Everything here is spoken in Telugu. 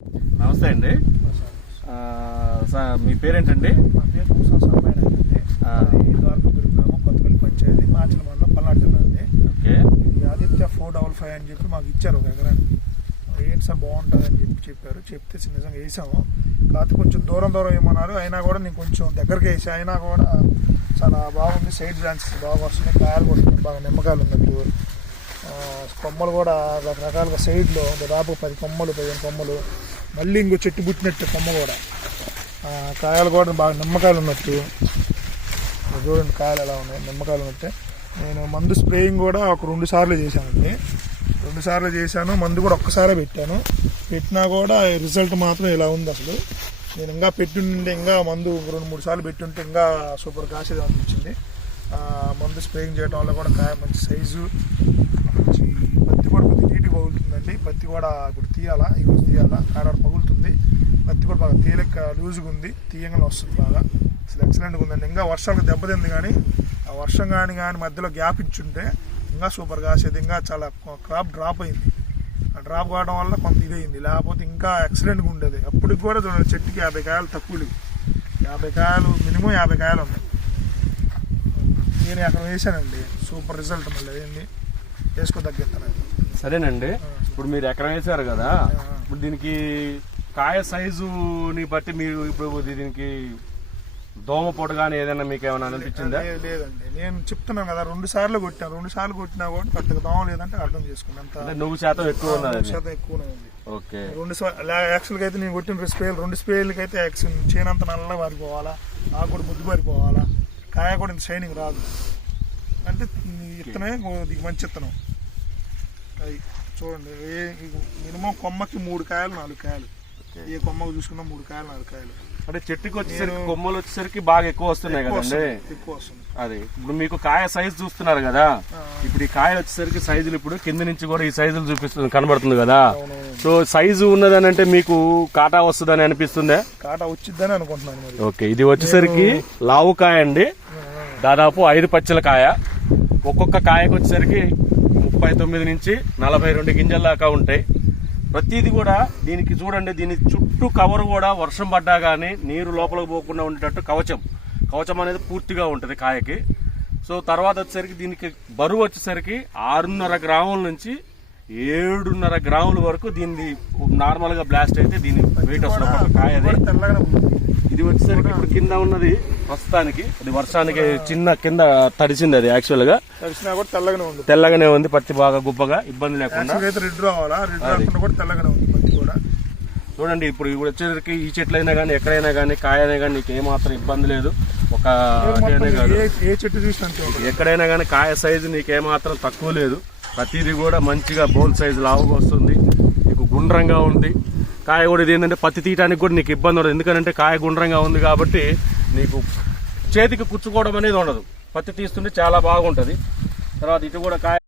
నమస్తే అండి. మీ పేరేంటండి? మా పేరు సోమయ్య అండి. ద్వారకాపురం గ్రామం, కొత్తపల్లి పంచాయతీ, మాచల మండలం, పల్నాడు జిల్లా అండి. ఓకే. ఇది ఆదిత్య 455 అని చెప్పి మాకు ఇచ్చారు ఒక ఎకరానికి. ఏంటి సార్ బాగుంటుంది అని చెప్పారు. చెప్తే నిజంగా వేసాము. కాకపోతే కొంచెం దూరం ఏమన్నారు, అయినా కూడా నేను కొంచెం దగ్గరికి వేసా, అయినా కూడా చాలా బాగుంది. సైడ్ బ్రాంచెస్ బాగా వస్తున్నాయి, కాయలు కూడా బాగా నిమ్మకాయలు ఉన్నట్టు, కొమ్మలు కూడా రకరకాలుగా సైడ్లో దాదాపు 10 కొమ్మలు 15 కొమ్మలు, మళ్ళీ ఇంకో చెట్టు పుట్టినట్టు కొమ్మ కూడా, కాయలు కూడా బాగా నిమ్మకాయలు ఉన్నట్టు. చూడండి కాయలు ఎలా ఉన్నాయి, నిమ్మకాయలు ఉన్నట్టే. నేను మందు స్ప్రేయింగ్ కూడా ఒక 2 సార్లు చేశానండి. 2 సార్లు చేశాను. మందు కూడా ఒక్కసారే పెట్టాను. పెట్టినా కూడా రిజల్ట్ మాత్రం ఇలా ఉంది. అసలు నేను ఇంకా పెట్టుంటే, ఇంకా మందు 2-3 సార్లు పెట్టుంటే ఇంకా సూపర్ కాసేది అనిపించింది. మందు స్ప్రేయింగ్ చేయడం వల్ల కూడా కాయ మంచి సైజు, మంచి పత్తి కూడా కొద్దిగా నీట్గా పగులుతుందండి. పత్తి కూడా ఇప్పుడు తీయాలా, ఈరోజు తీయాలా, కాడ పగులుతుంది. పత్తి కూడా బాగా తేలిక లూజుగా ఉంది, తీయంగా వస్తుంది బాగా. అసలు ఎక్సలెంట్గా ఉందండి. ఇంకా వర్షాలకు దెబ్బతింది, కానీ ఆ వర్షం కానీ మధ్యలో గ్యాప్ ఇచ్చుంటే ఇంకా సూపర్ కాసేది. ఇంకా చాలా క్రాప్ డ్రాప్ అయింది. ఆ డ్రాప్ కావడం వల్ల కొంత ఇదైంది, లేకపోతే ఇంకా ఎక్సలెంట్గా ఉండేది. అప్పటికి కూడా చూడండి, చెట్టుకి 50 కాయలు తక్కువ లేవు. 50 కాయలు మినిమం 50 కాయలు ఉన్నాయి. నేను అక్కడ వేసానండి, సూపర్ రిజల్ట్. మళ్ళీ ఏంది వేసుకోదగ్గెత్తాను. సరేనండి. ఇప్పుడు మీరు ఎకరం వేసారు కదా, ఇప్పుడు దీనికి కాయ సైజుని బట్టి మీరు ఇప్పుడు దీనికి దోమ పొట్టు కానీ ఏదైనా మీకు ఏమైనా అనిపించిందా? లేదండి, నేను చెప్తున్నాను కదా, 2 సార్లు కొట్టాను. 2 సార్లు కొట్టినా కూడా పెద్దగా దోమ లేదంటే అర్థం చేసుకున్నాను. నువ్వు శాతం ఎక్కువ ఉన్నది. శాతం ఎక్కువనే ఉంది. ఓకే. 2 సార్లు యాక్చువల్గా అయితే నేను కొట్టిన స్ప్రేలు 2 స్ప్రేలకి అయితే చేనంత నల్ల పారిపోవాలా, ఆకు కూడా ముద్దు పారిపోవాలా, కాయ కూడా ఇంత షైనింగ్ రాదు. అంటే ఇత్తనే మంచి ఇత్తనం. అది చూడండి, మినిమం కొమ్మకి 3 కాయలు 4 కాయలు, ఏ కొమ్మకు చూసుకున్నా 3 కాయలు 4 కాయలు. అంటే చెట్టుకి వచ్చేసరికి కొమ్మలు వచ్చేసరికి బాగా ఎక్కువ వస్తున్నాయి కదండి. ఎక్కువ వస్తుంది. అది ఇప్పుడు మీకు కాయ సైజు చూస్తున్నారు కదా, ఇప్పుడు ఈ కాయ వచ్చేసరికి సైజులు ఇప్పుడు కింద నుంచి కూడా ఈ సైజులు చూపిస్తుంది, కనబడుతుంది కదా. సో సైజు ఉన్నదని అంటే మీకు కాటా వస్తుందని అనిపిస్తుందా? కాటా వచ్చిద్దని అనుకుంటున్నాను మరి. ఓకే. ఇది వచ్చేసరికి లావు కాయ అండి, దాదాపు 5 పచ్చల కాయ. ఒక్కొక్క కాయకు వచ్చేసరికి 39 నుంచి 42 గింజల దాకా ఉంటాయి. ప్రతిది కూడా దీనికి చూడండి, దీని చుట్టూ కవర్ కూడా వర్షం పడ్డా కానీ నీరు లోపలికి పోకుండా ఉండేటట్టు కవచం అనేది పూర్తిగా ఉంటుంది కాయకి. సో తర్వాత వచ్చేసరికి దీనికి బరువు వచ్చేసరికి 6.5 గ్రాముల నుంచి 7.5 గ్రాముల వరకు దీన్ని నార్మల్ గా బ్లాస్ట్ అయితే దీని వెయిట్ వస్తుంది కాయ. ఇది వచ్చేసరికి ఇప్పుడు కింద ఉన్నది ప్రస్తుతానికి, అది వర్షానికి చిన్న కింద తడిసింది. అది యాక్చువల్ గా తెల్లగానే ఉంది, పత్తి బాగా గుబ్బగా, ఇబ్బంది లేకుండా. చూడండి, ఇప్పుడు వచ్చేసరికి ఈ చెట్లైనా కానీ ఎక్కడైనా కానీ కాయ అయినా కానీ నీకు ఏమాత్రం ఇబ్బంది లేదు. ఒక ఏ చెట్టు చూసినా ఎక్కడైనా కానీ కాయ సైజు నీకేమాత్రం తక్కువ లేదు. ప్రతిదీ కూడా మంచిగా బోల్ సైజు లావుగా వస్తుంది, నీకు గుండ్రంగా ఉంది. కాయ కూడా ఇది ఏంటంటే పత్తి తీయడానికి కూడా నీకు ఇబ్బంది ఉండదు, ఎందుకంటే కాయ గుండ్రంగా ఉంది కాబట్టి నీకు చేతికి కుచ్చుకోవడం అనేది ఉండదు. పత్తి తీస్తుంటే చాలా బాగుంటుంది. తర్వాత ఇటు కూడా కాయ